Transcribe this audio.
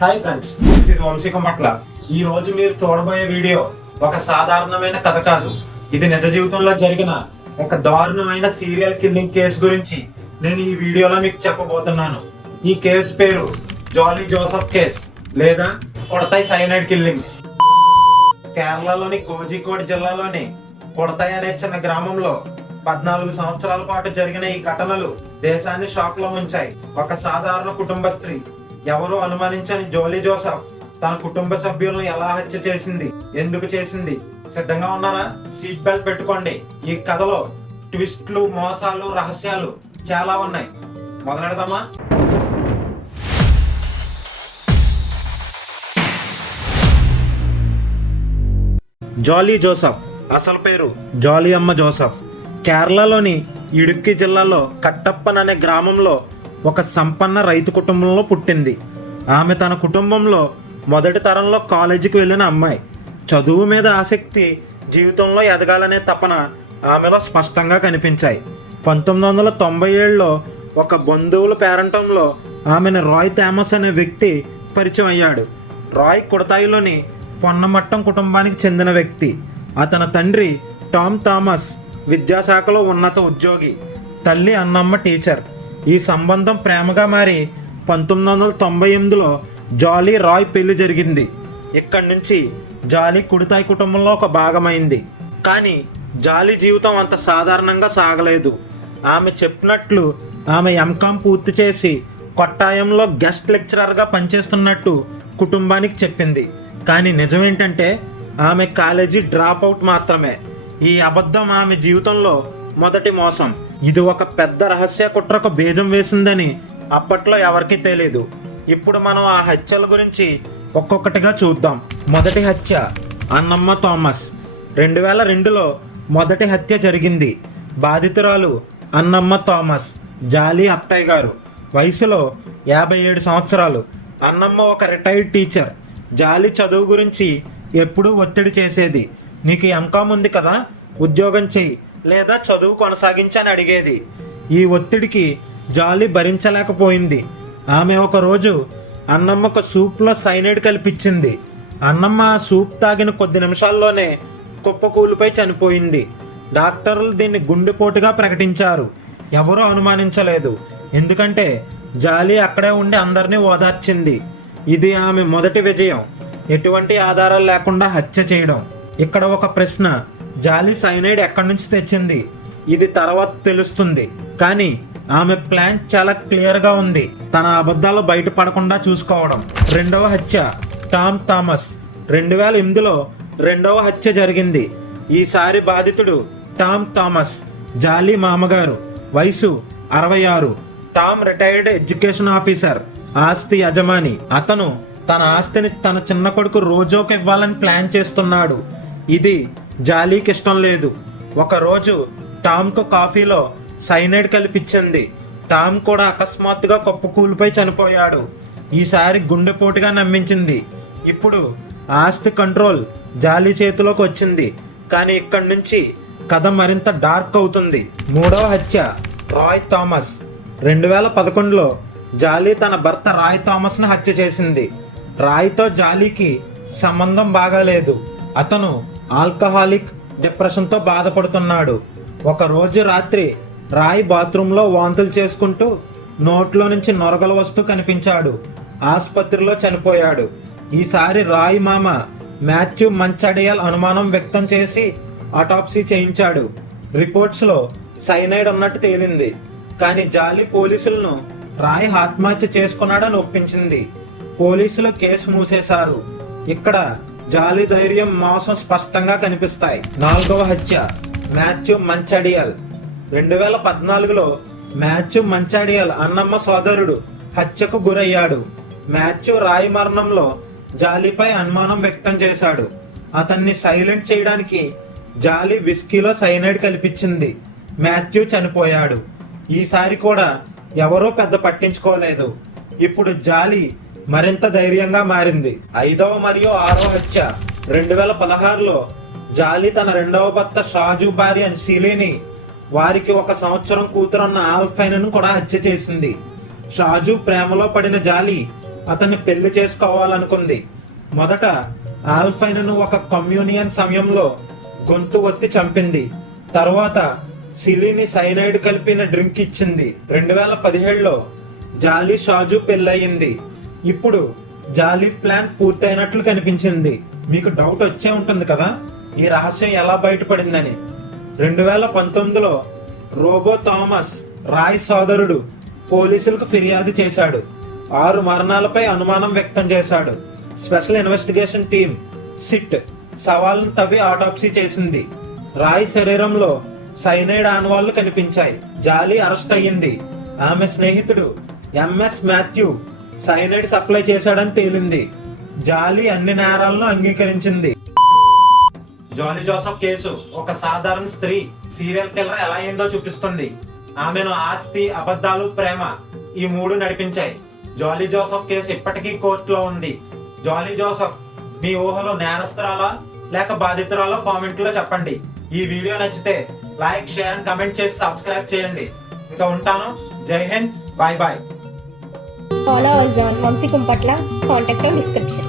Hi friends, this is Vamsi Kamatla. ఈ రోజు మీరు చూడబోయే వీడియో ఒక సాధారణమైన కథ కాదు. ఇది నిజ జీవితంలో జరిగిన ఒక దారుణమైన సీరియల్ కిల్లింగ్ కేసు గురించి నేను ఈ వీడియోలో మీకు చెప్పబోతున్నాను. ఈ కేసు పేరు జాలీ జోసెఫ్ కేస్ లేదా కొడతాయి సైనైడ్ కిల్లింగ్స్. కేరళలోని కోజికోడ్ జిల్లాలోని కొడతాయి అనే చిన్న గ్రామంలో 14 సంవత్సరాల పాటు జరిగిన ఈ ఘటనలు దేశాన్ని షాక్ లో ఉంచాయి. ఒక సాధారణ కుటుంబ స్త్రీ, ఎవరు అనుమానించని జోలీ జోసెఫ్ తన కుటుంబ సభ్యులను ఎలా హత్య చేసింది, ఎందుకు చేసింది? సిద్ధంగా ఉన్నారా? సీట్ బెల్ట్ పెట్టుకోండి. ఈ కథలో ట్విస్ట్లు, మోసాలు, రహస్యాలు చాలా ఉన్నాయి. మొదలెడదామా? జాలీ జోసెఫ్ అసలు పేరు జాలీ అమ్మ జోసెఫ్. కేరళలోని ఇడుక్కి జిల్లాలో కట్టప్పన్ అనే గ్రామంలో ఒక సంపన్న రైతు కుటుంబంలో పుట్టింది. ఆమె తన కుటుంబంలో మొదటి తరంలో కాలేజీకి వెళ్ళిన అమ్మాయి. చదువు మీద ఆసక్తి, జీవితంలో ఎదగాలనే తపన ఆమెలో స్పష్టంగా కనిపించాయి. 1997లో ఒక బంధువుల పేరంటంలో ఆమెను రాయ్ థామస్ అనే వ్యక్తి పరిచయం అయ్యాడు. రాయ్ కొడతాయిలోని పొన్నమట్టం కుటుంబానికి చెందిన వ్యక్తి. అతని తండ్రి టామ్ థామస్ విద్యాశాఖలో ఉన్నత ఉద్యోగి, తల్లి అన్నమ్మ టీచర్. ఈ సంబంధం ప్రేమగా మారి 1998లో జాలీ రాయ్ పెళ్లి జరిగింది. ఇక్కడి నుంచి జాలీ కుడతాయి కుటుంబంలో ఒక భాగమైంది. కానీ జాలీ జీవితం అంత సాధారణంగా సాగలేదు. ఆమె చెప్పినట్లు ఆమె ఎంకామ్ పూర్తి చేసి కొట్టాయంలో గెస్ట్ లెక్చరర్గా పనిచేస్తున్నట్టు కుటుంబానికి చెప్పింది. కానీ నిజమేంటంటే ఆమె కాలేజీ డ్రాప్ అవుట్ మాత్రమే. ఈ అబద్ధం ఆమె జీవితంలో మొదటి మోసం. ఇది ఒక పెద్ద రహస్య కుట్రకు బీజం వేసిందని అప్పట్లో ఎవరికీ తెలియదు. ఇప్పుడు మనం ఆ హత్యల గురించి ఒక్కొక్కటిగా చూద్దాం. మొదటి హత్య అన్నమ్మ థామస్. 2002లో మొదటి హత్య జరిగింది. బాధితురాలు అన్నమ్మ థామస్, జాలీ అత్తయ్య గారు. వయసులో 57 సంవత్సరాలు. అన్నమ్మ ఒక రిటైర్డ్ టీచర్. జాలీ చదువు గురించి ఎప్పుడూ ఒత్తిడి చేసేది. నీకు ఎంకామ్ ఉంది కదా, ఉద్యోగం చెయ్యి లేదా చదువు కొనసాగించని అడిగేది. ఈ ఒత్తిడికి జాలీ భరించలేకపోయింది. ఆమె ఒక రోజు అన్నమ్మకు సూప్లో సైనైడ్ కల్పించింది. అన్నమ్మ ఆ సూప్ తాగిన కొద్ది నిమిషాల్లోనే కుప్పకూలిపై చనిపోయింది. డాక్టర్లు దీన్ని గుండెపోటుగా ప్రకటించారు. ఎవరూ అనుమానించలేదు, ఎందుకంటే జాలీ అక్కడే ఉండి అందరినీ ఓదార్చింది. ఇది ఆమె మొదటి విజయం. ఎటువంటి ఆధారాలు లేకుండా హత్య చేయడం. ఇక్కడ ఒక ప్రశ్న, జాలీ సైనైడ్ ఎక్కడి నుంచి తెచ్చింది? ఇది తర్వాత తెలుస్తుంది. కానీ ఆమె ప్లాన్ చాలా క్లియర్గా ఉంది. తన అబద్ధాలు బయటపడకుండా చూసుకోవడం. రెండవ హత్య టామ్ థామస్. 2008లో రెండవ హత్య జరిగింది. ఈసారి బాధితుడు టామ్ థామస్, జాలీ మామగారు. వయసు 66. టామ్ రిటైర్డ్ ఎడ్యుకేషన్ ఆఫీసర్, ఆస్తి యజమాని. అతను తన ఆస్తిని తన చిన్న కొడుకు రోజోకి ఇవ్వాలని ప్లాన్ చేస్తున్నాడు. ఇది జాలీకి ఇష్టం లేదు. ఒకరోజు టామ్కు కాఫీలో సైనైడ్ కల్పించింది. టామ్ కూడా అకస్మాత్తుగా కుప్పకూలిపై చనిపోయాడు. ఈసారి గుండెపోటుగా నమ్మించింది. ఇప్పుడు ఆస్తి కంట్రోల్ జాలీ చేతిలోకి వచ్చింది. కానీ ఇక్కడి నుంచి కథ మరింత డార్క్ అవుతుంది. మూడవ హత్య రాయ్ థామస్. 2011లో జాలీ తన భర్త రాయ్ థామస్ను హత్య చేసింది. రాయ్తో జాలీకి సంబంధం బాగాలేదు. అతను ఆల్కహాలిక్, డిప్రెషన్తో బాధపడుతున్నాడు. ఒక రోజు రాత్రి రాయ్ బాత్రూంలో వాంతులు చేసుకుంటూ నోట్లో నుంచి నొరగలు వస్తూ కనిపించాడు. ఆసుపత్రిలో చనిపోయాడు. ఈసారి రాయ్ మామ మాథ్యూ మంచాడియల్ అనుమానం వ్యక్తం చేసి ఆటాప్సీ చేయించాడు. రిపోర్ట్స్లో సైనైడ్ ఉన్నట్టు తేలింది. కానీ జాలీ పోలీసులను రాయ్ ఆత్మహత్య చేసుకున్నాడని ఒప్పించింది. పోలీసులు కేసు మూసేశారు. ఇక్కడ జాలీ ధైర్యం, మోసం స్పష్టంగా కనిపిస్తాయి. నాలుగవ హత్య మాథ్యూ మంచాడియల్. 2014లో మాథ్యూ మంచాడియల్ అన్నమ్మ సోదరుడు హత్యకు గురయ్యాడు. మాథ్యూ రాయ్ మరణంలో జాలీపై అనుమానం వ్యక్తం చేశాడు. అతన్ని సైలెంట్ చేయడానికి జాలీ విస్కీలో సైనైడ్ కల్పించింది. మాథ్యూ చనిపోయాడు. ఈసారి కూడా ఎవరూ పెద్ద పట్టించుకోలేదు. ఇప్పుడు జాలీ మరింత ధైర్యంగా మారింది. ఐదవ మరియు ఆరవ హత్య 2016లో జాలీ తన రెండవ భర్త షాజు భార్య సిలీని, వారికి 1 సంవత్సరం కూతురున్న ఆల్ఫైన్ను కూడా హత్య చేసింది. షాజు ప్రేమలో పడిన జాలీ అతన్ని పెళ్లి చేసుకోవాలనుకుంది. మొదట ఆల్ఫైన్ను ఒక కమ్యూనియన్ సమయంలో గొంతు ఒత్తి చంపింది. తర్వాత సిలీని సైనైడ్ కలిపిన డ్రింక్ ఇచ్చింది. 2017లో జాలీ షాజు పెళ్ళయింది. ఇప్పుడు జాలీ ప్లాన్ పూర్తయినట్లు కనిపించింది. మీకు డౌట్ వచ్చే ఉంటుంది కదా, ఈ రహస్యం ఎలా బయటపడిందని. 2019లో రోబో థామస్ రాయ్ సోదరుడు పోలీసులకు ఫిర్యాదు చేశాడు. 6 మరణాలపై అనుమానం వ్యక్తం చేశాడు. స్పెషల్ ఇన్వెస్టిగేషన్ టీం సిట్ సవాల్ను తవ్వి ఆటోప్సీ చేసింది. రాయ్ శరీరంలో సైనైడ్ ఆనవాళ్లు కనిపించాయి. జాలీ అరెస్ట్ అయ్యింది. ఆమె స్నేహితుడు ఎంఎస్ మాథ్యూ సైనైడ్ సప్లై చేశాడని తేలింది. జాలీ అన్ని నేరాలను అంగీకరించింది. జాలీ జోసెఫ్ కేసు ఒక సాధారణ స్త్రీ సీరియల్ కిల్లర్ ఎలా అయిందో చూపిస్తుంది. ఆమెను ఆస్తి, అబద్ధాలు, ప్రేమ ఈ 3 నడిపించాయి. జాలీ జోసెఫ్ కేసు ఇప్పటికీ కోర్టులో ఉంది. జాలీ జోసెఫ్ మీ ఊహలో నేరస్తురాలా లేక బాధితురాలో కామెంట్ లో చెప్పండి. ఈ వీడియో నచ్చితే లైక్, షేర్ అండ్ కమెంట్ చేసి సబ్స్క్రైబ్ చేయండి. ఇంకా ఉంటాను. జై Hind. Bye bye. Follow us on Vamsi Kumpatla. Contact our description.